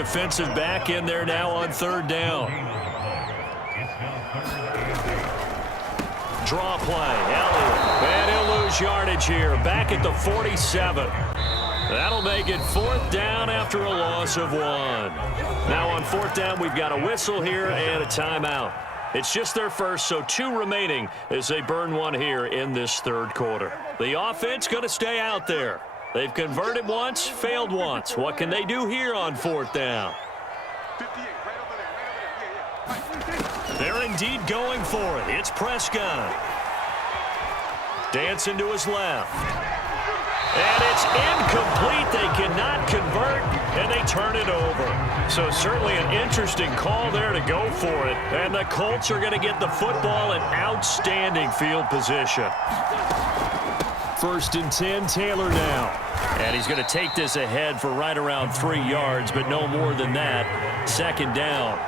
defensive back in there now on third down. Draw play. Elliott. And he'll lose yardage here. Back at the 47. That'll make it fourth down after a loss of 1. Now on fourth down, we've got a whistle here and a timeout. It's just their first, so 2 remaining as they burn 1 here in this third quarter. The offense going to stay out there. They've converted once, failed once. What can they do here on fourth down? They're indeed going for it. It's Prescott. Dancing to his left. And it's incomplete. They cannot convert, and they turn it over. So certainly an interesting call there to go for it. And the Colts are going to get the football in outstanding field position. First and 10, Taylor now. And he's going to take this ahead for right around 3 yards, but no more than that. Second down.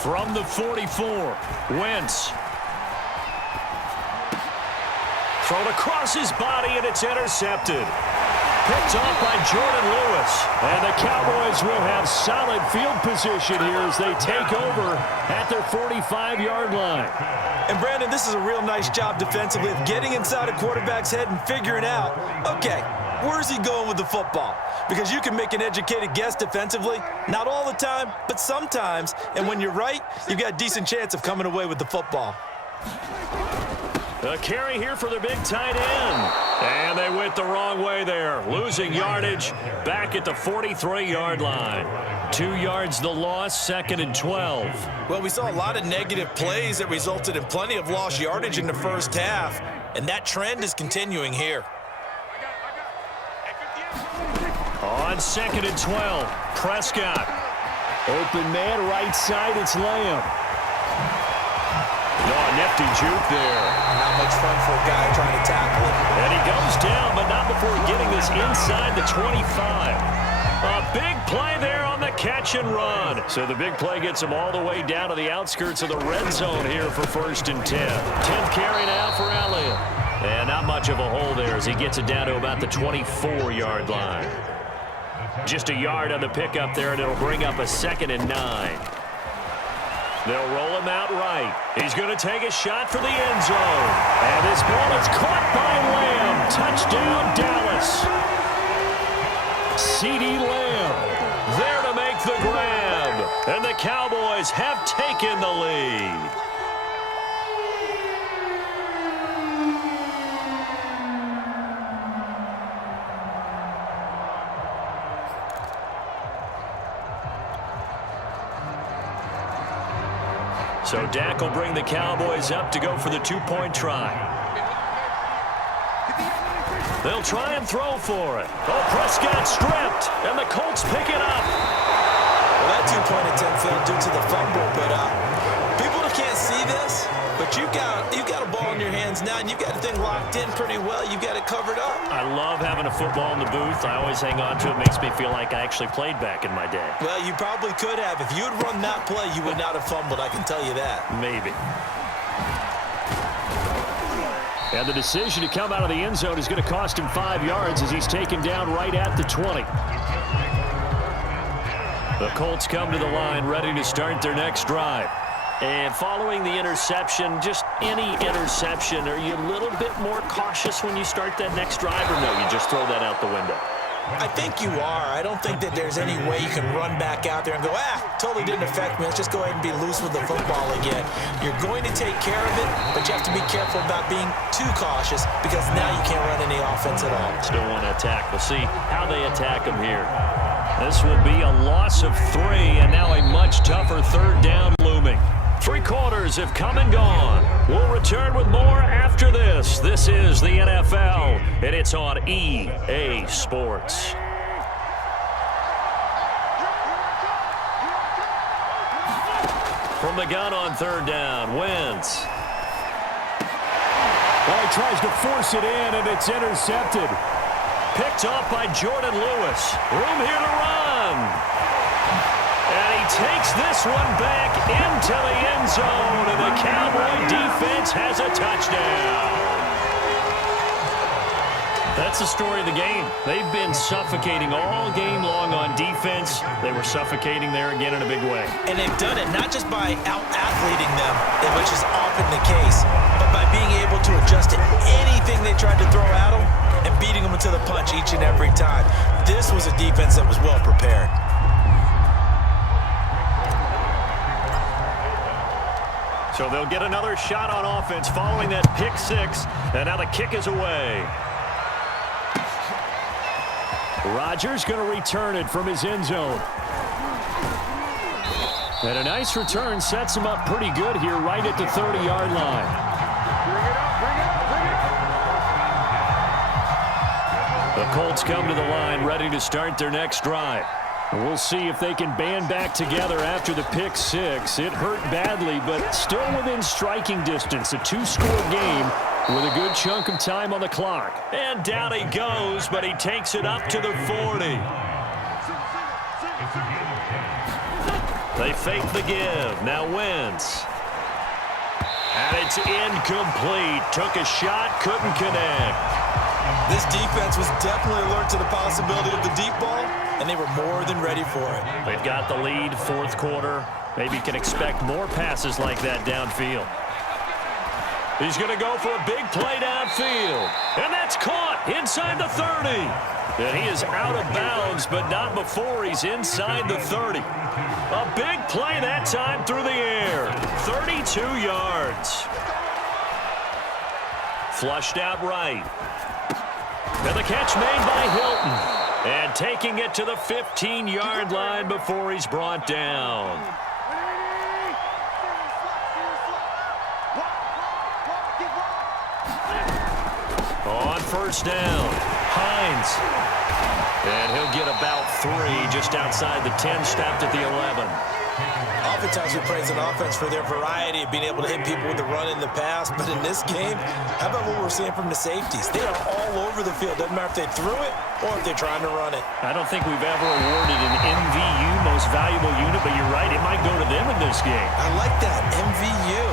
From the 44, Wentz. Thrown across his body, and it's intercepted. Picked off by Jordan Lewis. And the Cowboys will have solid field position here as they take over at their 45-yard line. And, Brandon, this is a real nice job defensively of getting inside a quarterback's head and figuring out, okay, where's he going with the football? Because you can make an educated guess defensively, not all the time, but sometimes. And when you're right, you've got a decent chance of coming away with the football. A carry here for the big tight end. And they went the wrong way there. Losing yardage back at the 43-yard line. 2 yards the loss, second and 12. Well, we saw a lot of negative plays that resulted in plenty of lost yardage in the first half. And that trend is continuing here. On second and 12, Prescott. Open man, right side, it's Lamb. Oh, nifty juke there. Not much fun for a guy trying to tackle it. And he goes down, but not before getting this inside the 25. A big play there on the catch and run. So the big play gets him all the way down to the outskirts of the red zone here for first and 10. 10th carry now for Elliott. And not much of a hole there as he gets it down to about the 24-yard line. Just a yard on the pickup there, and it'll bring up a second and 9. They'll roll him out right. He's going to take a shot for the end zone. And this ball is caught by Lamb. Touchdown, Dallas. CeeDee Lamb there to make the grab. And the Cowboys have taken the lead. So Dak will bring the Cowboys up to go for the 2-point try. They'll try and throw for it. Oh, Prescott stripped, and the Colts pick it up. Well, that 2-point attempt failed due to the fumble, but people can't see this, but you've got a ball in your hands now, and you've got the thing locked in pretty well. You've got it covered up. I love having a football in the booth. I always hang on to it. It makes me feel like I actually played back in my day. Well, you probably could have. If you had run that play, you would not have fumbled, I can tell you that. Maybe. And the decision to come out of the end zone is going to cost him 5 yards as he's taken down right at the 20. The Colts come to the line ready to start their next drive. And following the interception, just any interception, are you a little bit more cautious when you start that next drive, or no, you just throw that out the window? I think you are. I don't think that there's any way you can run back out there and go, totally didn't affect me. Let's just go ahead and be loose with the football again. You're going to take care of it, but you have to be careful about being too cautious because now you can't run any offense at all. Still want to attack. We'll see how they attack them here. This will be a loss of 3, and now a much tougher third down looming. 3 quarters have come and gone. We'll return with more after this. This is the NFL, and it's on EA Sports. From the gun on third down, Wentz. Well, he tries to force it in, and it's intercepted. Picked off by Jordan Lewis. Room here to run. takes this one back into the end zone, and the Cowboy defense has a touchdown. That's the story of the game. They've been suffocating all game long on defense. They were suffocating there again in a big way. And they've done it not just by out-athleting them, which is often the case, but by being able to adjust to anything they tried to throw at them and beating them into the punch each and every time. This was a defense that was well prepared. So they'll get another shot on offense following that pick six, and now the kick is away. Rodgers going to return it from his end zone. And a nice return sets him up pretty good here right at the 30-yard line. The Colts come to the line ready to start their next drive. We'll see if they can band back together after the pick six. It hurt badly, but still within striking distance. A two-score game with a good chunk of time on the clock. And down he goes, but he takes it up to the 40. They fake the give. Now Wentz. And it's incomplete. Took a shot, couldn't connect. This defense was definitely alert to the possibility of the deep ball, and they were more than ready for it. They've got the lead, fourth quarter. Maybe can expect more passes like that downfield. He's going to go for a big play downfield. And that's caught inside the 30. And he is out of bounds, but not before he's inside the 30. A big play that time through the air. 32 yards. Flushed out right. And the catch made by Hilton. And taking it to the 15-yard line before he's brought down. On first down, Hines. And he'll get about 3 just outside the 10, stopped at the 11. Oftentimes we praise an offense for their variety of being able to hit people with the run in the pass, but in this game, how about what we're seeing from the safeties? They are all over the field. Doesn't matter if they threw it or if they're trying to run it. I don't think we've ever awarded an MVU, most valuable unit, but you're right, it might go to them in this game. I like that, MVU.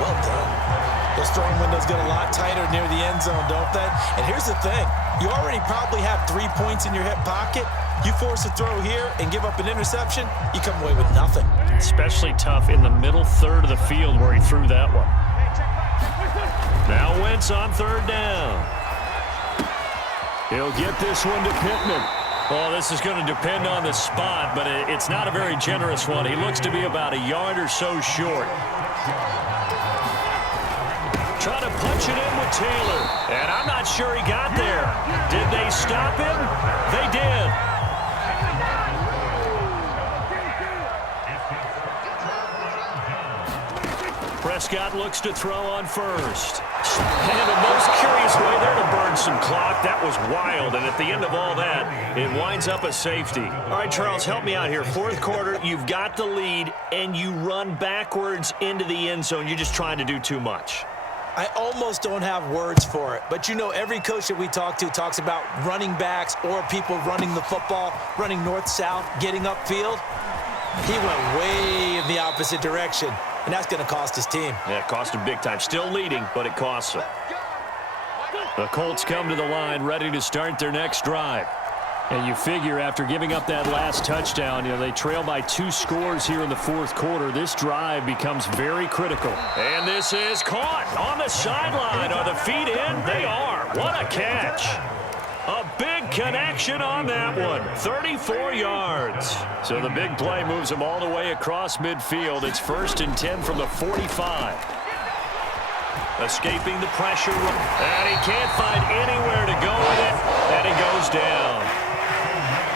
Well done. Those throwing windows get a lot tighter near the end zone, don't they? And here's the thing. You already probably have 3 points in your hip pocket. You force a throw here and give up an interception, you come away with nothing. Especially tough in the middle third of the field where he threw that one. Now Wentz on third down. He'll get this one to Pittman. Oh, this is going to depend on the spot, but it's not a very generous one. He looks to be about a yard or so short. Trying to punch it in with Taylor. And I'm not sure he got there. Did they stop him? They did. Prescott looks to throw on first. And a most curious way there to burn some clock. That was wild. And at the end of all that, it winds up a safety. All right, Charles, help me out here. Fourth quarter, you've got the lead, and you run backwards into the end zone. You're just trying to do too much. I almost don't have words for it, but you know every coach that we talk to talks about running backs or people running the football, running north-south, getting upfield. He went way in the opposite direction, and that's going to cost his team. Yeah, it cost him big time. Still leading, but it costs him. The Colts come to the line ready to start their next drive. And you figure after giving up that last touchdown, they trail by 2 scores here in the fourth quarter. This drive becomes very critical. And this is caught on the sideline. Are the feet in? They are. What a catch. A big connection on that one. 34 yards. So the big play moves them all the way across midfield. It's 1st and 10 from the 45. Escaping the pressure. And he can't find anywhere to go with it. And he goes down.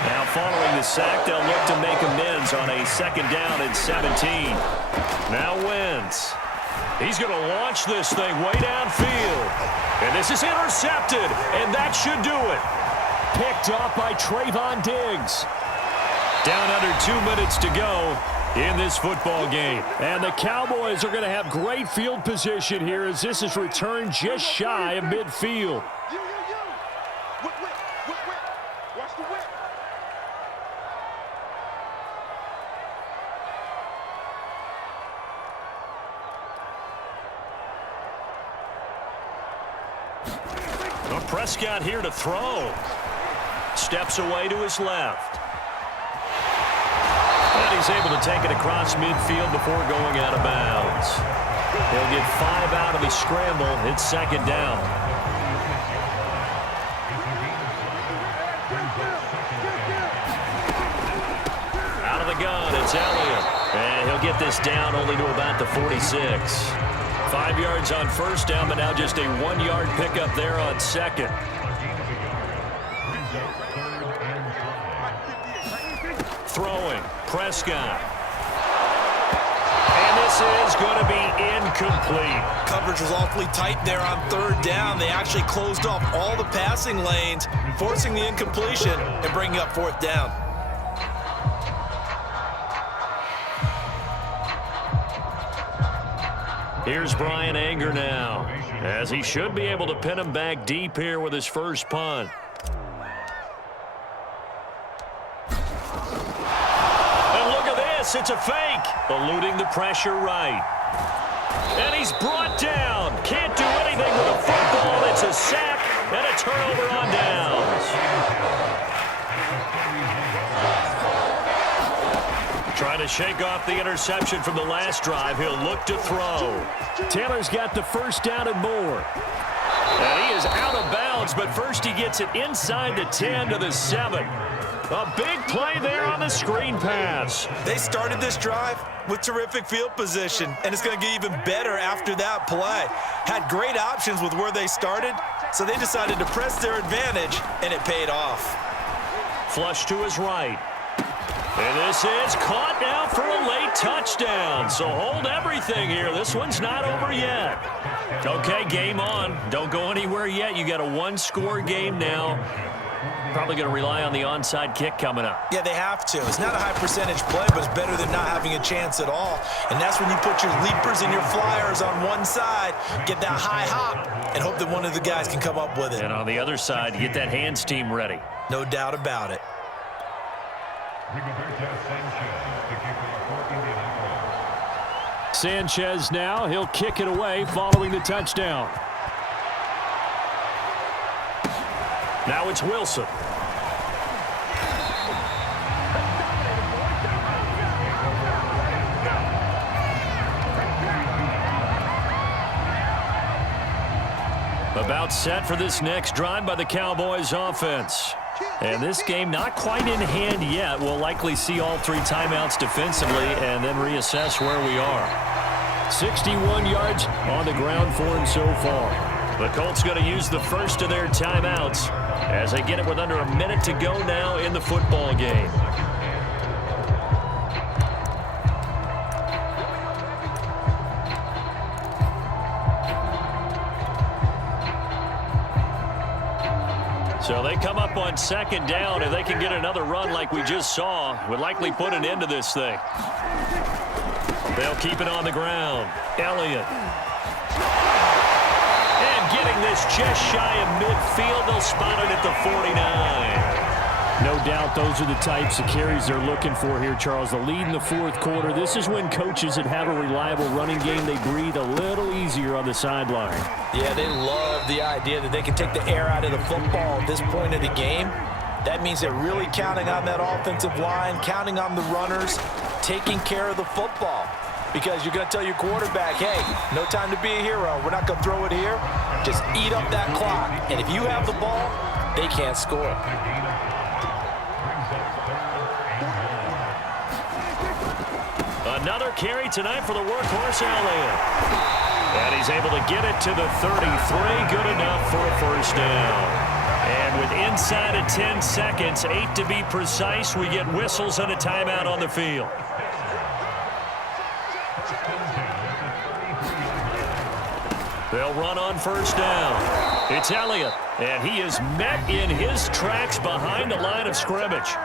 Now following the sack, they'll look to make amends on a 2nd down and 17. Now Wentz. He's going to launch this thing way downfield. And this is intercepted, and that should do it. Picked off by Trayvon Diggs. Down under 2 minutes to go in this football game. And the Cowboys are going to have great field position here as this is returned just shy of midfield. Prescott here to throw. Steps away to his left. And he's able to take it across midfield before going out of bounds. He'll get 5 out of the scramble. It's second down. Out of the gun, it's Elliott. And he'll get this down only to about the 46. 5 yards on first down, but now just a 1-yard pickup there on second. Throwing, Prescott. And this is going to be incomplete. Coverage was awfully tight there on third down. They actually closed off all the passing lanes, forcing the incompletion and bringing up fourth down. Here's Brian Anger now, as he should be able to pin him back deep here with his first punt. And look at this, it's a fake. Eluding the pressure right. And he's brought down. Can't do anything with a football. It's a sack and a turnover on downs. Trying to shake off the interception from the last drive. He'll look to throw. Taylor's got the first down and more. And he is out of bounds, but first he gets it inside the 10 to the 7. A big play there on the screen pass. They started this drive with terrific field position, and it's going to get even better after that play. Had great options with where they started, so they decided to press their advantage, and it paid off. Flush to his right. And this is caught now for a late touchdown. So hold everything here. This one's not over yet. Okay, game on. Don't go anywhere yet. You got a 1-score game now. Probably going to rely on the onside kick coming up. Yeah, they have to. It's not a high percentage play, but it's better than not having a chance at all. And that's when you put your leapers and your flyers on one side, get that high hop, and hope that one of the guys can come up with it. And on the other side, you get that hands team ready. No doubt about it. Sanchez now, he'll kick it away following the touchdown. Now it's Wilson. About set for this next drive by the Cowboys offense. And this game not quite in hand yet. We'll likely see all 3 timeouts defensively and then reassess where we are. 61 yards on the ground for him so far. The Colts going to use the first of their timeouts as they get it with under a minute to go now in the football game. So they come up on second down. If they can get another run like we just saw, would likely put an end to this thing. They'll keep it on the ground. Elliott. And getting this just shy of midfield. They'll spot it at the 49. No doubt those are the types of carries they're looking for here, Charles. The lead in the fourth quarter. This is when coaches that have a reliable running game, they breathe a little easier on the sideline. Yeah, they love the idea that they can take the air out of the football at this point of the game. That means they're really counting on that offensive line, counting on the runners, taking care of the football. Because you're going to tell your quarterback, hey, no time to be a hero. We're not going to throw it here. Just eat up that clock. And if you have the ball, they can't score. Another carry tonight for the workhorse, Elliott. And he's able to get it to the 33. Good enough for a first down. And with inside of 10 seconds, 8 to be precise, we get whistles and a timeout on the field. They'll run on first down. It's Elliott, and he is met in his tracks behind the line of scrimmage.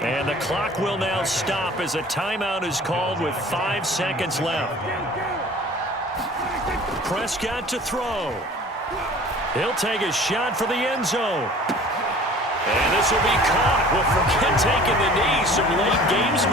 And the clock will now stop as a timeout is called with 5 seconds left. Prescott to throw. He'll take a shot for the end zone. And this will be caught. Well, forget taking the knee. Some late gamesmanship.